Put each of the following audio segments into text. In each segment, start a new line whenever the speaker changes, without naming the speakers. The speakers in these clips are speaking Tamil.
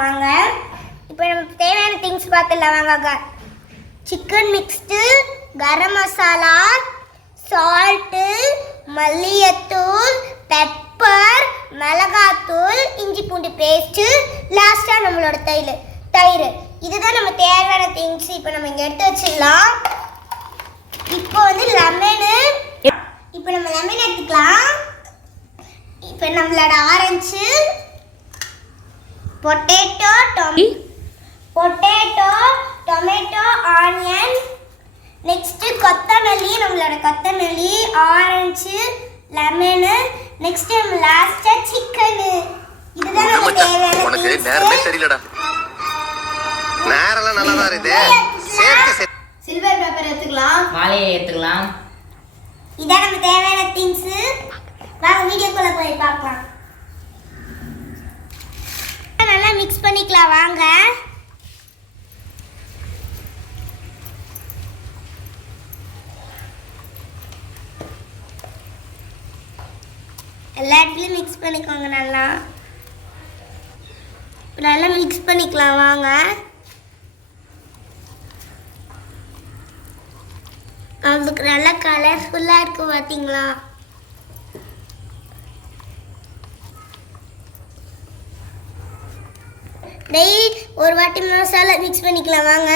வாங்க. இப்போ நமக்கு தேவையான திங்ஸ் பார்த்துடலாம் வாங்க chicken mixed garam masala salt மல்லியத்தூள் pepper மிளகாத்தூள் இஞ்சி பூண்டு பேஸ்ட்டு லாஸ்ட்டாக நம்மளோட தயிர் தயிர். இதுதான் நம்ம தேவையான திங்ஸ் இப்போ நம்ம இங்கே எடுத்து வச்சிடலாம். இப்போ வந்து லெமனு இப்போ நம்ம லெமன் எடுத்துக்கலாம். இப்போ நம்மளோட ஆரஞ்சு பொட்டேட்டோ டொமி பொட்டேட்டோ டொமேட்டோ ஆனியன் நெக்ஸ்ட்டு கொத்தமல்லி நம்மளோட கொத்தமல்லி ஆரஞ்சு லெமனு நெக்ஸ்ட் நம்ம லாஸ்ட்டாக சிக்கனு இதுதான் நம்ம தேவையான
உனக்கு. நேரமே நல்லா தான் இருக்குது. சேர்த்து சரி
சில்வர் பேப்பர் எடுத்துக்கலாம்.
மாலையை ஏற்றுக்கலாம்
இதான் நம்ம தேவையான திங்ஸ் வாங்க வீடியோக்குள்ள போய் பார்க்கலாம் நல்லா மிக்ஸ் பண்ணிக்கலாம் வாங்க. எல்லா இடத்துலையும் மிக்ஸ் பண்ணிக்கோங்க நல்லா. நல்லா மிக்ஸ் பண்ணிக்கலாம் வாங்க. அதுக்கு நல்லா கலர்ஃபுல்லாக இருக்கும் பார்த்தீங்களா டெய் ஒரு வாட்டி மசாலா மிக்ஸ் பண்ணிக்கலாம் வாங்க.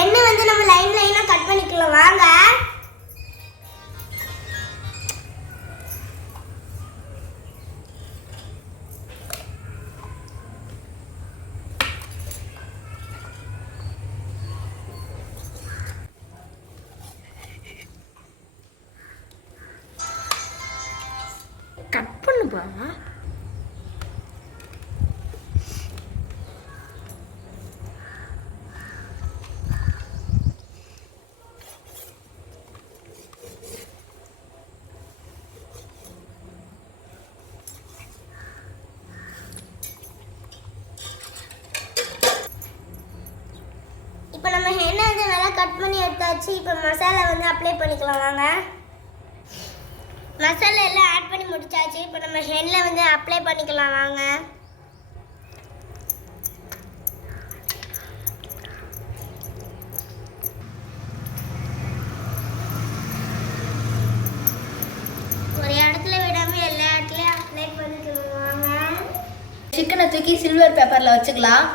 எண்ணெய் வந்து நம்ம லைன் லைனாக கட் பண்ணிக்கலாம் வாங்க.
வச்சு
இப்போ மசாலா வந்து அப்ளை பண்ணிக்கலாம் வாங்க. மசாலா எல்லாம் ஆட் பண்ணி முடிச்சாச்சு. இப்போ நம்ம எண்ணெய் வந்து அப்ளை பண்ணிக்கலாம் வாங்க. ஒரு இடத்துல விடாமல் எல்லா இடத்துலையும் அப்ளை பண்ணிக்கணும் வாங்க.
சிக்கனை தூக்கி சில்வர் பேப்பரில் வச்சுக்கலாம்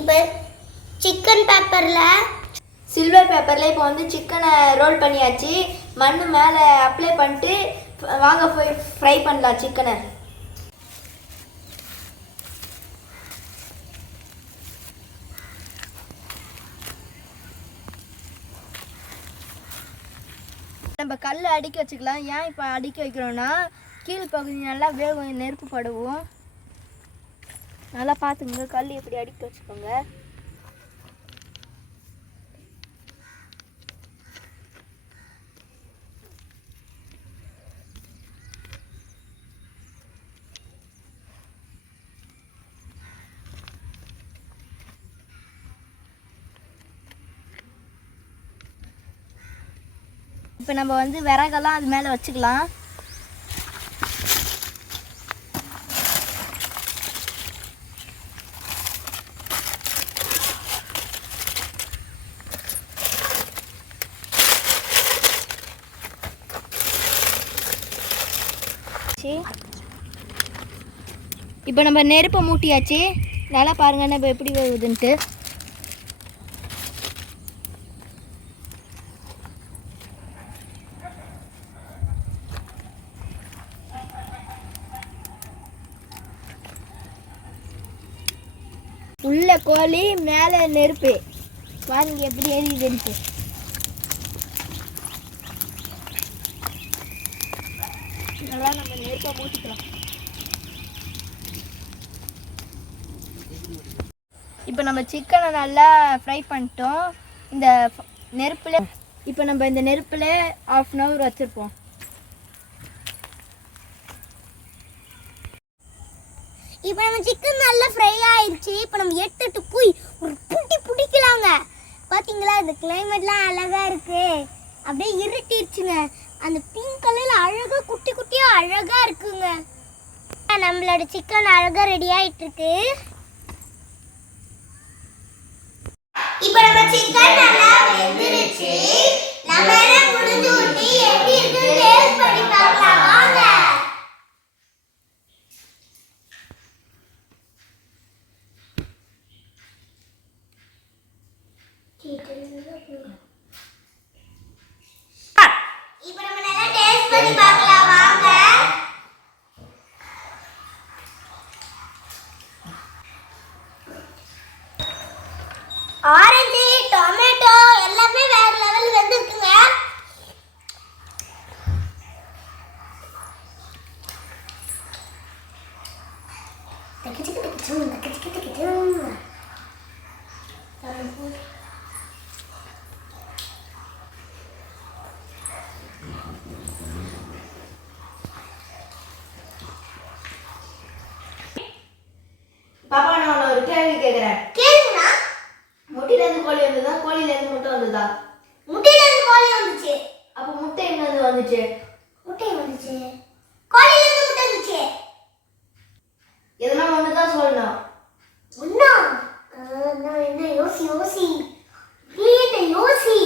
இப்போ சிக்கன் பேப்பரில்
சில்வர் பேப்பரில் இப்போ வந்து சிக்கனை ரோல் பண்ணியாச்சு. மண் மேலே அப்ளை பண்ணிட்டு வாங்க போய் ஃப்ரை பண்ணலாம் சிக்கனை நம்ம கல் அடுக்கி வச்சுக்கலாம். ஏன் இப்போ அடுக்கி வைக்கிறோன்னா கீழ் பகுதி நல்லா வேகம் நெருப்பு படுவோம். நல்லா பார்த்துங்க கல் எப்படி அடுக்கி வச்சுக்கோங்க. இப்போ நம்ம வந்து விறகெல்லாம் அது மேலே வச்சுக்கலாம். இப்போ நம்ம நெருப்பை மூட்டியாச்சு. நல்லா பாருங்க நம்ம எப்படி வருதுன்ட்டு உள்ள கோழி மேலே நெருப்பு. பாருங்க எப்படி எழுதி நல்லா நம்ம நெருப்பை மூட்டிக்கலாம் இப்போ நம்ம சிக்கனை நல்லா ஃப்ரை பண்ணிட்டோம். இந்த நெருப்பில் இப்போ நம்ம இந்த நெருப்பில் ஆஃப் அன் ஹவர் வச்சுருப்போம்.
இப்போ நம்ம சிக்கன் நல்லா ஃப்ரை ஆயிடுச்சு இப்போ நம்ம எடுத்துட்டு போய் ஒரு புட்டி பிடிக்கலாங்க. பார்த்தீங்களா இந்த கிளைமேட்லாம் அழகாக இருக்கு. அப்படியே இருட்டிடுச்சுங்க அந்த பிங்க் கலரில் அழகாக குட்டி குட்டியாக அழகாக இருக்குங்க. நம்மளோட சிக்கன் அழகாக ரெடி ஆயிட்டு இருக்கு இப்போ நம்ம சிக்கன் நல்லா வெந்துருச்சு. நம்ம என்ன முடிஞ்சு ஊட்டி எப்படி இருக்குன்னு டேஸ்ட் பண்ணி பார்க்கலாம் வாங்க இப்போ நம்ம நல்லா டேஸ்ட் பண்ணி பார்க்கலாம் வாங்க ஆரஞ்சு டொமேட்டோ எல்லாமே வேற லெவல் வந்துருக்குங்க
பாப்பா நான் ஒரு கேள்வி கேட்குறேன்
கேளுங்கண்ணா
முட்டையிலேருந்து கோழி வந்ததா? கோழியிலேருந்து முட்டை வந்ததா?
முட்டையில இருந்து கோழி வந்துச்சு.
அப்போ முட்டை எங்கேருந்து வந்துச்சு?
முட்டை வந்துச்சு. வந்துச்சு
எதனா ஒன்று தான் சொல்லணும்.
ஒன்னா நான் என்ன யோசி யோசி. நீ என்ன யோசி?